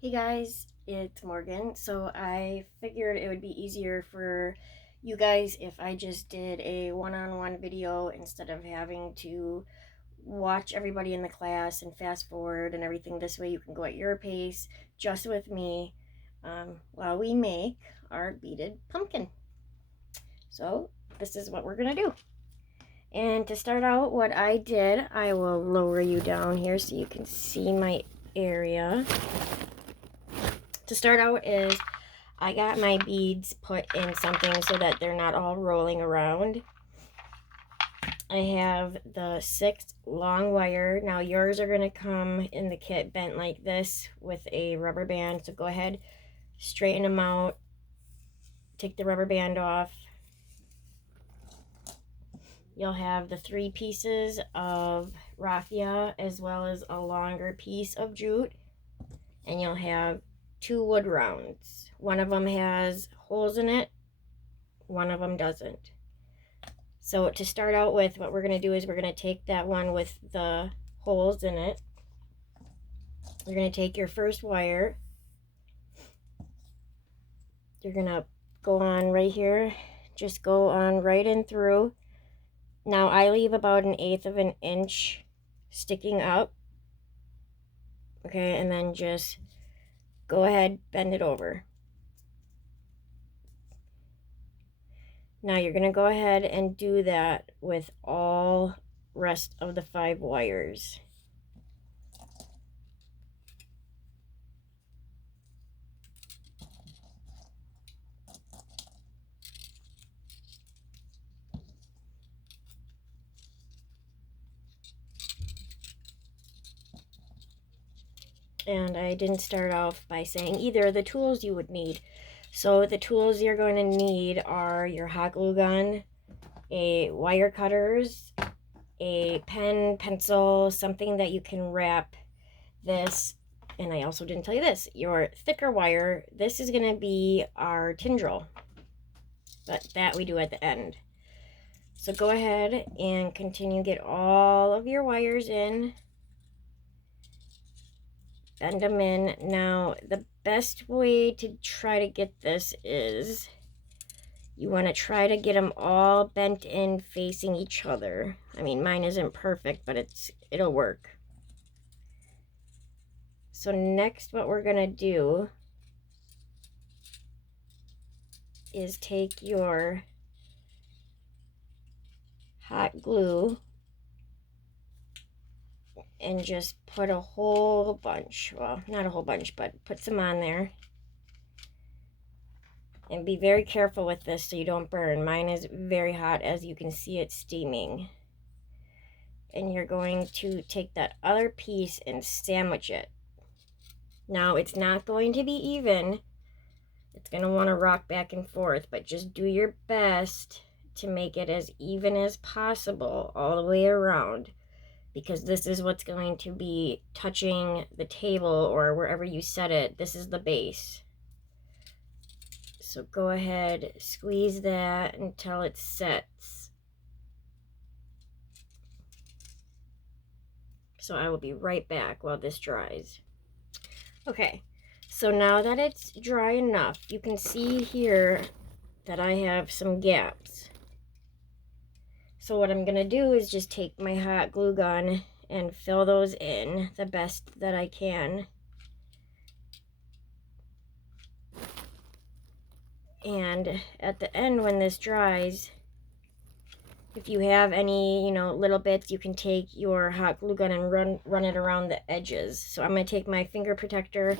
Hey guys, it's Morgan. So I figured it would be easier for you guys if I just did a one-on-one video instead of having to watch everybody in the class and fast forward and everything. This way you can go at your pace just with me while we make our beaded pumpkin. So this is what we're gonna do. And to start out, what I did, I will lower you down here so you can see my area. To start out is I got my beads put in something so that they're not all rolling around. I have the 6 long wire. Now yours are going to come in the kit bent like this with a rubber band. So go ahead, straighten them out, take the rubber band off. You'll have the 3 pieces of raffia as well as a longer piece of jute. And you'll have 2 wood rounds. One of them has holes in it, one of them doesn't. So to start out with, what we're going to do is we're going to take that one with the holes in it. You're going to take your first wire. You're going to go on right here. Just go on right in through. Now I leave about 1/8 of an inch sticking up. Okay, and then just go ahead, bend it over. Now you're going to go ahead and do that with all rest of the 5 wires. And I didn't start off by saying either of the tools you would need. So the tools you're going to need are your hot glue gun, a wire cutters, a pen, pencil, something that you can wrap this, and I also didn't tell you this, your thicker wire. This is going to be our Tendril, but that we do at the end. So go ahead and continue, get all of your wires in. Bend them in. Now, the best way to try to get this is you want to try to get them all bent in facing each other. I mean, mine isn't perfect, but it'll work. So next, what we're going to do is take your hot glue and just put a whole bunch, well, not a whole bunch, but put some on there. And be very careful with this so you don't burn. Mine is very hot, as you can see it steaming. And you're going to take that other piece and sandwich it. Now, it's not going to be even. It's going to want to rock back and forth, but just do your best to make it as even as possible all the way around, because this is what's going to be touching the table or wherever you set it. This is the base. So go ahead, squeeze that until it sets. So I will be right back while this dries. Okay, so now that it's dry enough, you can see here that I have some gaps. So what I'm gonna do is just take my hot glue gun and fill those in the best that I can. And at the end, when this dries, if you have any, little bits, you can take your hot glue gun and run it around the edges. So I'm going to take my finger protector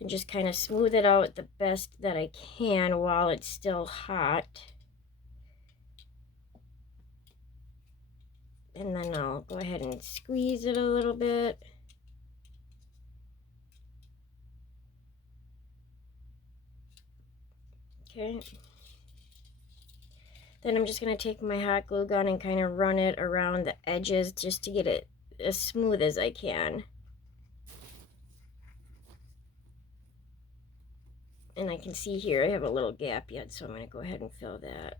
and just kind of smooth it out the best that I can while it's still hot. And then I'll go ahead and squeeze it a little bit. Okay. Then I'm just going to take my hot glue gun and kind of run it around the edges just to get it as smooth as I can. And I can see here I have a little gap yet, so I'm going to go ahead and fill that.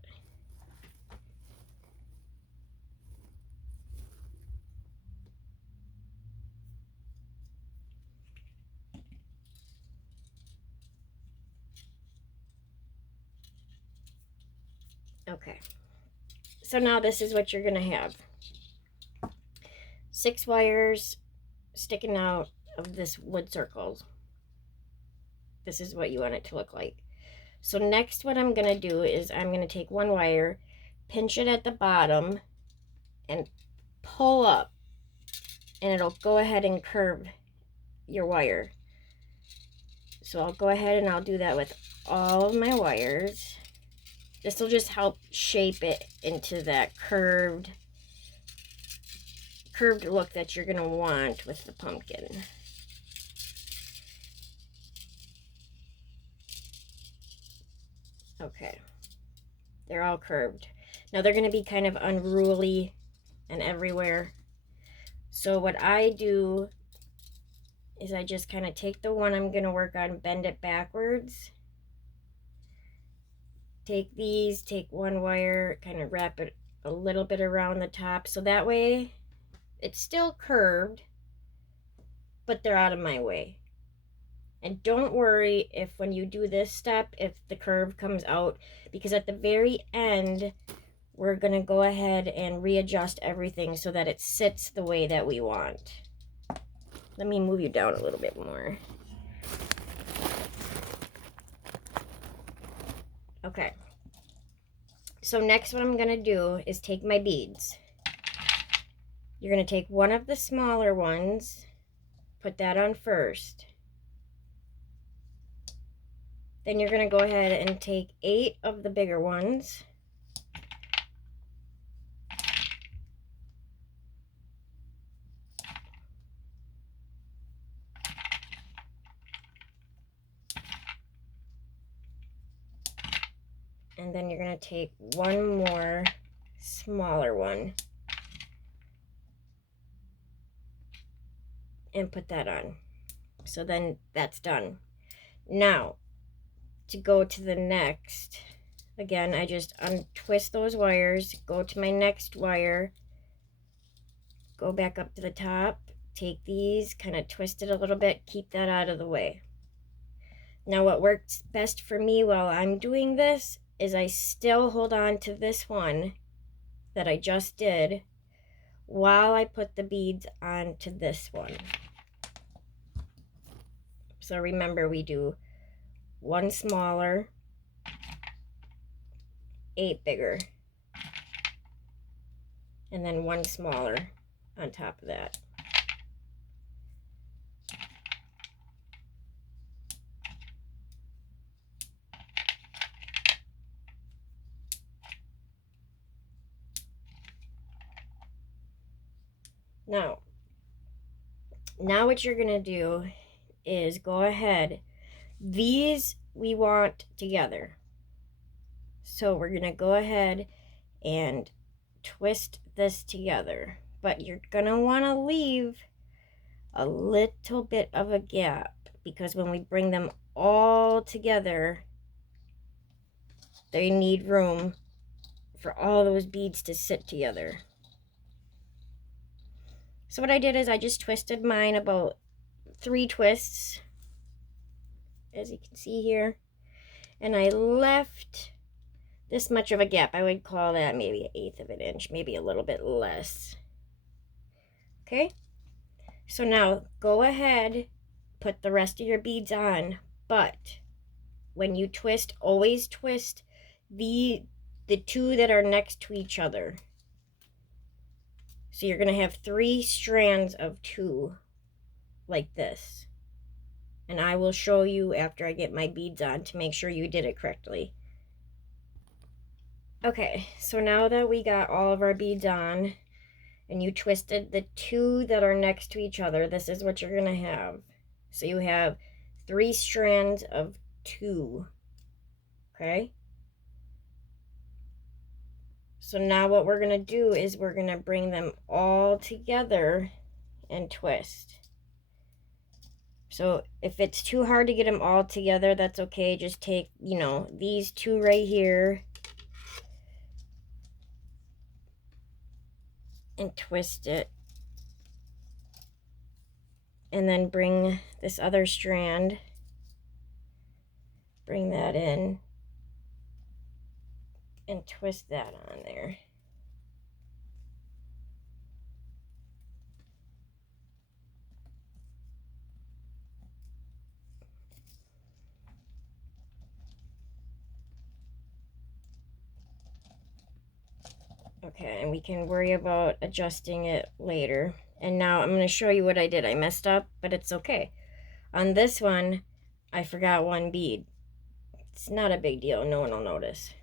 Okay, so now this is what you're gonna have. 6 wires sticking out of this wood circles. This is what you want it to look like. So next what I'm gonna do is I'm gonna take 1 wire, pinch it at the bottom, and pull up, and it'll go ahead and curve your wire. So I'll go ahead and I'll do that with all of my wires. This will just help shape it into that curved look that you're gonna want with the pumpkin. Okay, they're all curved. Now they're gonna be kind of unruly and everywhere. So what I do is I just kind of take the one I'm gonna work on, bend it backwards. Take these, take 1 wire, kind of wrap it a little bit around the top, so that way it's still curved, but they're out of my way. And don't worry if when you do this step, if the curve comes out, because at the very end, we're gonna go ahead and readjust everything so that it sits the way that we want. Let me move you down a little bit more. Okay. So next what I'm gonna do is take my beads. You're gonna take one of the smaller ones, put that on first. Then you're gonna go ahead and take 8 of the bigger ones. And then you're gonna take 1 more smaller one and put that on. So then that's done. Now, to go to the next, again, I just untwist those wires, go to my next wire, go back up to the top, take these, kind of twist it a little bit, keep that out of the way. Now what works best for me while I'm doing this is I still hold on to this one that I just did while I put the beads onto this one. So remember, we do 1 smaller, 8 bigger, and then 1 smaller on top of that. Now what you're gonna do is go ahead. These we want together. So we're gonna go ahead and twist this together. But you're gonna wanna leave a little bit of a gap, because when we bring them all together, they need room for all those beads to sit together. So what I did is I just twisted mine about 3 twists, as you can see here, and I left this much of a gap. I would call that maybe 1/8 of an inch, maybe a little bit less. Okay, so now go ahead, put the rest of your beads on, but when you twist, always twist the 2 that are next to each other. So you're gonna have 3 strands of 2 like this. And I will show you after I get my beads on to make sure you did it correctly. Okay, so now that we got all of our beads on and you twisted the 2 that are next to each other, this is what you're gonna have. So you have 3 strands of 2, okay? So now what we're gonna do is we're gonna bring them all together and twist. So if it's too hard to get them all together, that's okay. Just take, these 2 right here and twist it. And then bring this other strand, bring that in, and twist that on there. Okay, and we can worry about adjusting it later. And now I'm going to show you what I did. I messed up, but it's okay. On this one, I forgot one bead. It's not a big deal. No one will notice.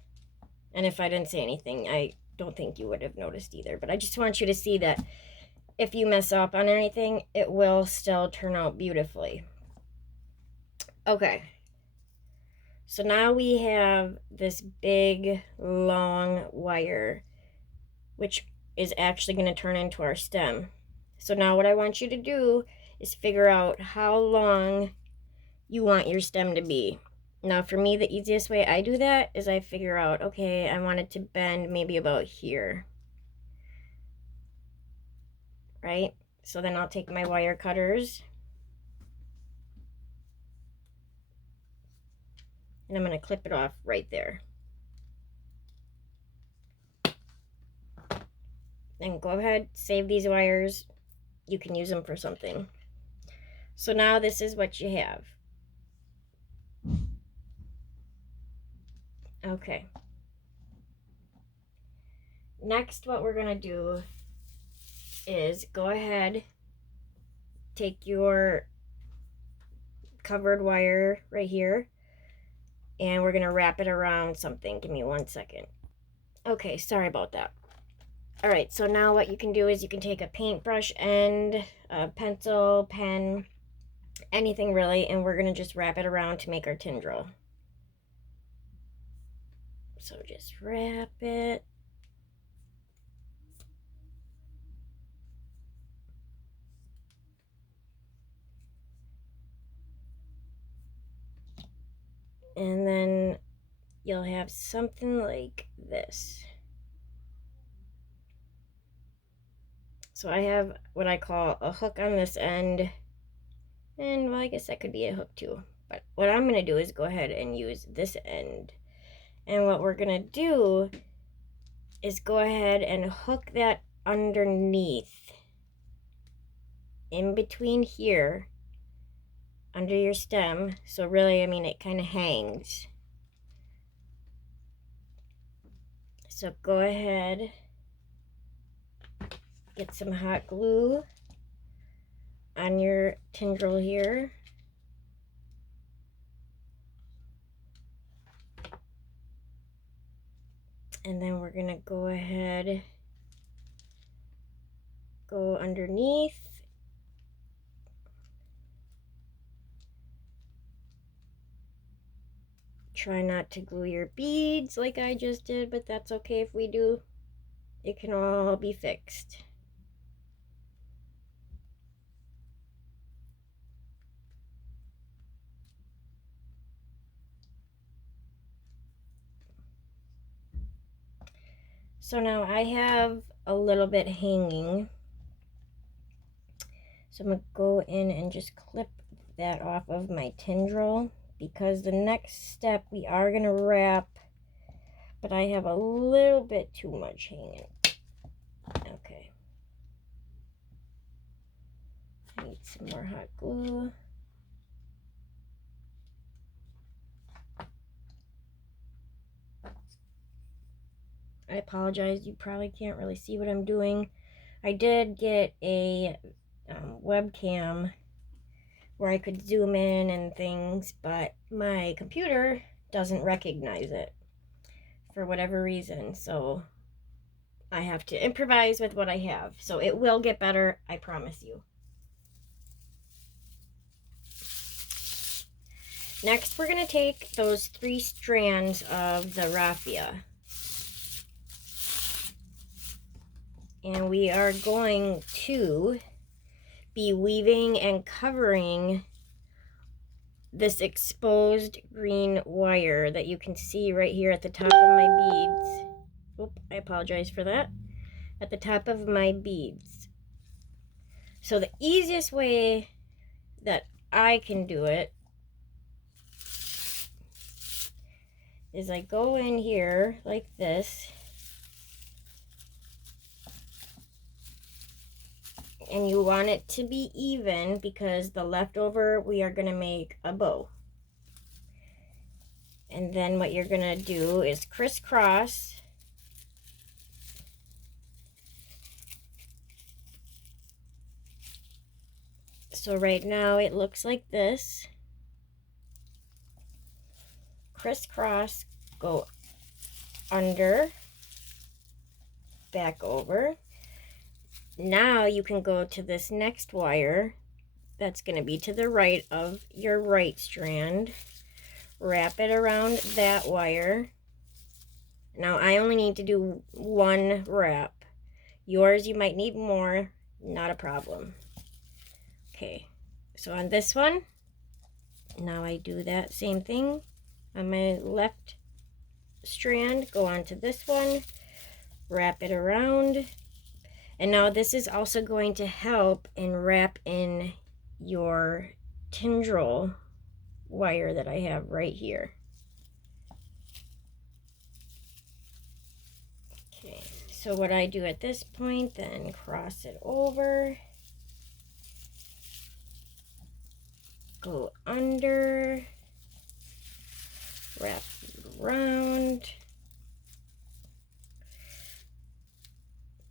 And if I didn't say anything, I don't think you would have noticed either. But I just want you to see that if you mess up on anything, it will still turn out beautifully. Okay. So now we have this big, long wire, which is actually going to turn into our stem. So now what I want you to do is figure out how long you want your stem to be. Now for me, the easiest way I do that is I figure out, okay, I want it to bend maybe about here, right? So then I'll take my wire cutters and I'm going to clip it off right there. Then go ahead, save these wires. You can use them for something. So now this is what you have. Okay. Next, what we're gonna do is go ahead, take your covered wire right here, and we're gonna wrap it around something. Give me 1 second. Okay, sorry about that. All right, so now what you can do is you can take a paintbrush and a pencil, pen, anything really, and we're gonna just wrap it around to make our tendril. So just wrap it. And then you'll have something like this. So I have what I call a hook on this end, and well, I guess that could be a hook too. But what I'm gonna do is go ahead and use this end. And what we're gonna do is go ahead and hook that underneath, in between here, under your stem. So really, I mean, it kind of hangs. So go ahead, get some hot glue on your tendril here. And then we're gonna go ahead, go underneath. Try not to glue your beads like I just did, but that's okay if we do. It can all be fixed. So now I have a little bit hanging. So I'm going to go in and just clip that off of my tendril, because the next step we are going to wrap, but I have a little bit too much hanging. Okay. I need some more hot glue. I apologize, you probably can't really see what I'm doing. I did get a webcam where I could zoom in and things, but my computer doesn't recognize it for whatever reason, so I have to improvise with what I have. So it will get better, I promise you. Next, we're going to take those 3 strands of the raffia, and we are going to be weaving and covering this exposed green wire that you can see right here at the top of my beads. Oop, I apologize for that. At the top of my beads. So the easiest way that I can do it is I go in here like this, and you want it to be even because the leftover we are going to make a bow. And then what you're going to do is crisscross. So right now it looks like this. Crisscross, go under, back over. Now you can go to this next wire that's going to be to the right of your right strand. Wrap it around that wire. Now I only need to do one wrap. Yours, you might need more, not a problem. Okay, so on this one, now I do that same thing on my left strand, go on to this one, wrap it around, and now this is also going to help and wrap in your tendril wire that I have right here. Okay, so what I do at this point, then cross it over, go under, wrap it around,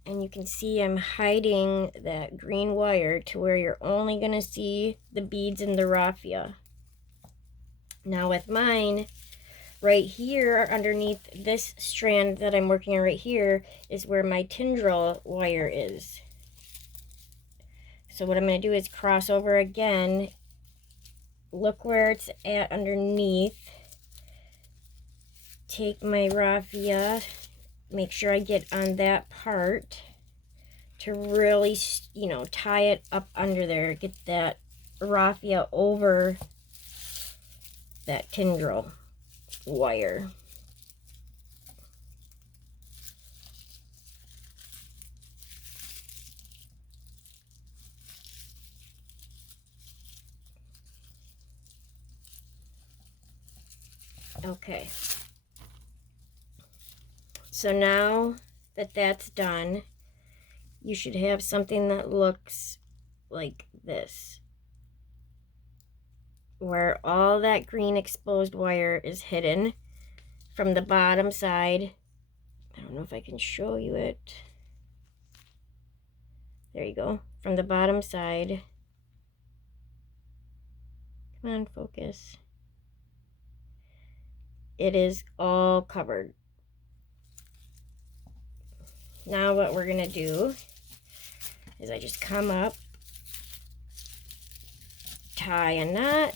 and you can see I'm hiding that green wire to where you're only going to see the beads in the raffia. Now with mine, right here underneath this strand that I'm working on right here is where my tendril wire is. So what I'm going to do is cross over again, look where it's at underneath, take my raffia, make sure I get on that part to really, you know, tie it up under there, get that raffia over that tendril wire. Okay. So now that that's done, you should have something that looks like this, where all that green exposed wire is hidden from the bottom side. I don't know if I can show you it. There you go. From the bottom side. Come on, focus. It is all covered. Now what we're going to do is I just come up, tie a knot,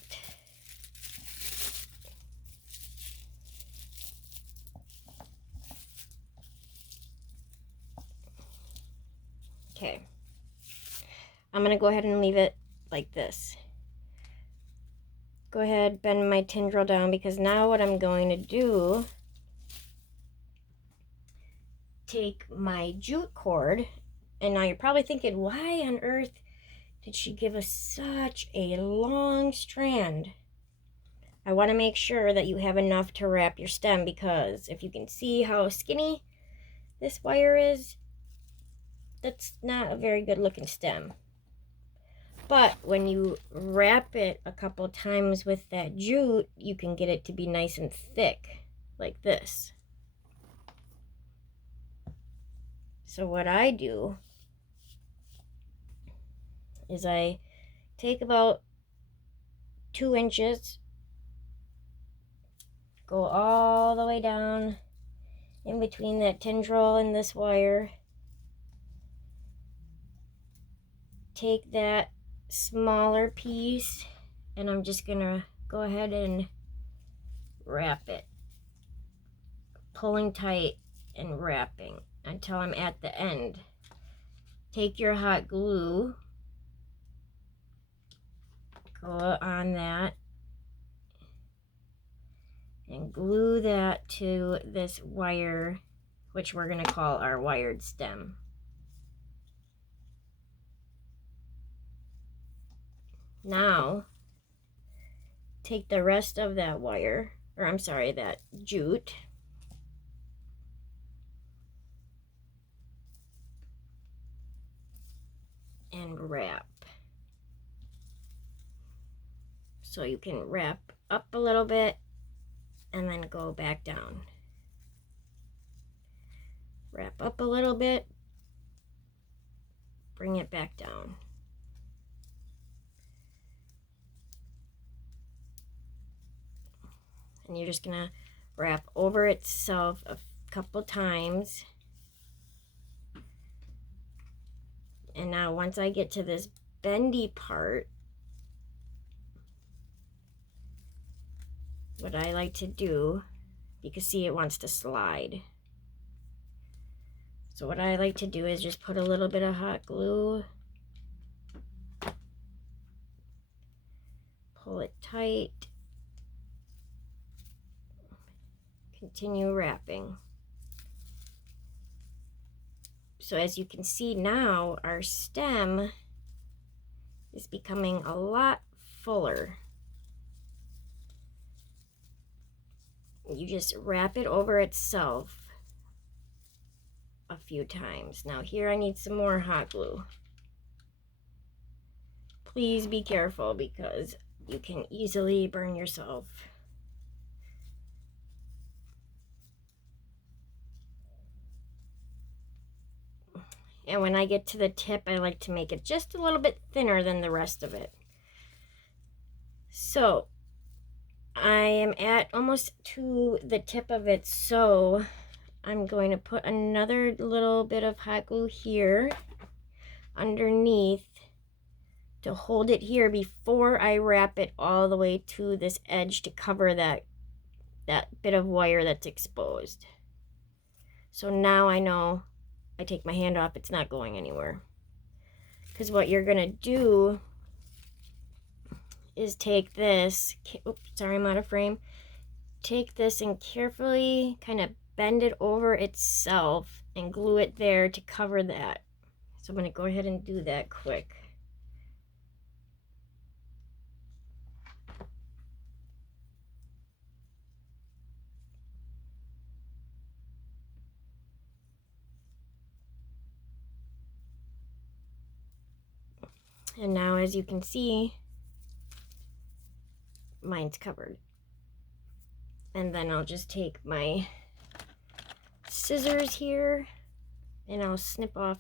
okay. I'm going to go ahead and leave it like this. Go ahead, bend my tendril down, because now what I'm going to do, take my jute cord, and now you're probably thinking, why on earth did she give us such a long strand? I want to make sure that you have enough to wrap your stem, because if you can see how skinny this wire is, that's not a very good looking stem. But when you wrap it a couple times with that jute, you can get it to be nice and thick, like this. So what I do is I take about 2 inches, go all the way down in between that tendril and this wire, take that smaller piece, and I'm just gonna go ahead and wrap it, pulling tight and wrapping until I'm at the end. Take your hot glue, go on that, and glue that to this wire, which we're gonna call our wired stem. Now, take the rest of that wire, or I'm sorry, that jute. And wrap. So you can wrap up a little bit and then go back down. Wrap up a little bit, bring it back down. And you're just gonna wrap over itself a couple times. And now once I get to this bendy part, what I like to do, you can see it wants to slide. So what I like to do is just put a little bit of hot glue, pull it tight, continue wrapping. So as you can see now, our stem is becoming a lot fuller. You just wrap it over itself a few times. Now here I need some more hot glue. Please be careful because you can easily burn yourself. And when I get to the tip, I like to make it just a little bit thinner than the rest of it. So I am at almost to the tip of it, so I'm going to put another little bit of hot glue here underneath to hold it here before I wrap it all the way to this edge to cover that bit of wire that's exposed. So now I know I take my hand off, it's not going anywhere. Because what you're gonna do is take this, oops, sorry, I'm out of frame. Take this and carefully kind of bend it over itself and glue it there to cover that. So I'm gonna go ahead and do that quick. And now, as you can see, mine's covered. And then I'll just take my scissors here and I'll snip off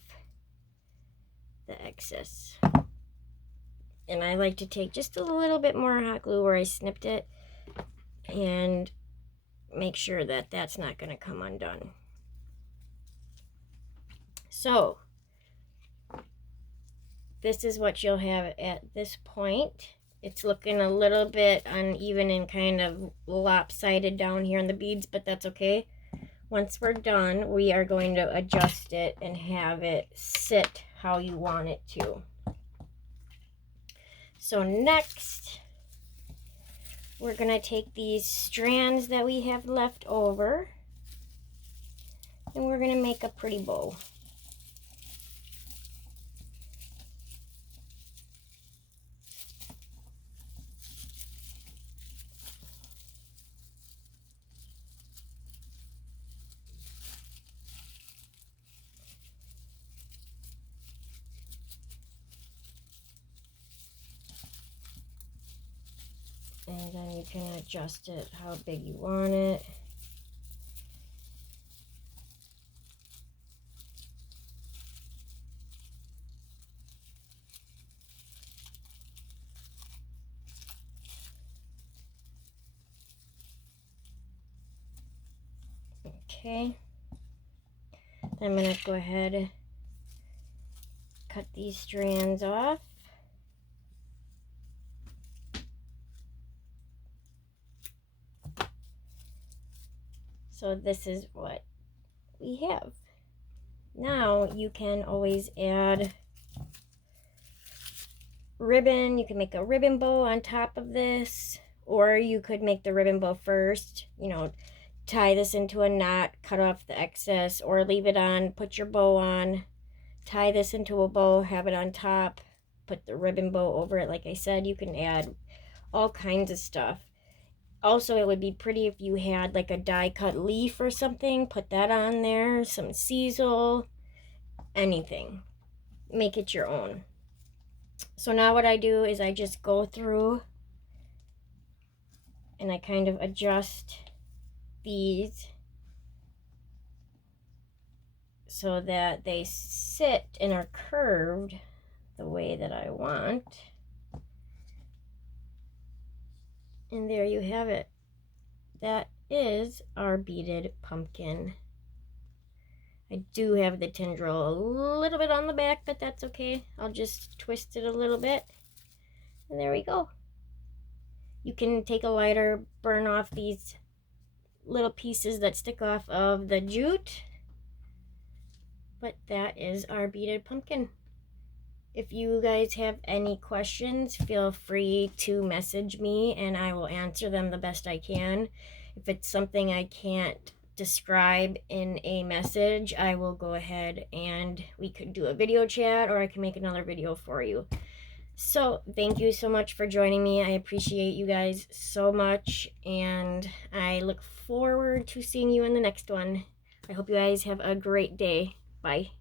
the excess. And I like to take just a little bit more hot glue where I snipped it and make sure that that's not going to come undone. So this is what you'll have at this point. It's looking a little bit uneven and kind of lopsided down here in the beads, but that's okay. Once we're done, we are going to adjust it and have it sit how you want it to. So next, we're going to take these strands that we have left over and we're going to make a pretty bow. And then you can adjust it how big you want it. Okay. I'm going to go ahead and cut these strands off. So this is what we have. Now you can always add ribbon. You can make a ribbon bow on top of this, or you could make the ribbon bow first, you know, tie this into a knot, cut off the excess, or leave it on, put your bow on, tie this into a bow, have it on top, put the ribbon bow over it. Like I said, you can add all kinds of stuff. Also, it would be pretty if you had like a die cut leaf or something. Put that on there, some sisal, anything. Make it your own. So now what I do is I just go through and I kind of adjust these so that they sit and are curved the way that I want. And there you have it. That is our beaded pumpkin. I do have the tendril a little bit on the back, but that's okay. I'll just twist it a little bit. And there we go. You can take a lighter, burn off these little pieces that stick off of the jute. But that is our beaded pumpkin. If you guys have any questions, feel free to message me and I will answer them the best I can. If it's something I can't describe in a message, I will go ahead and we could do a video chat, or I can make another video for you. So thank you so much for joining me. I appreciate you guys so much, and I look forward to seeing you in the next one. I hope you guys have a great day. Bye.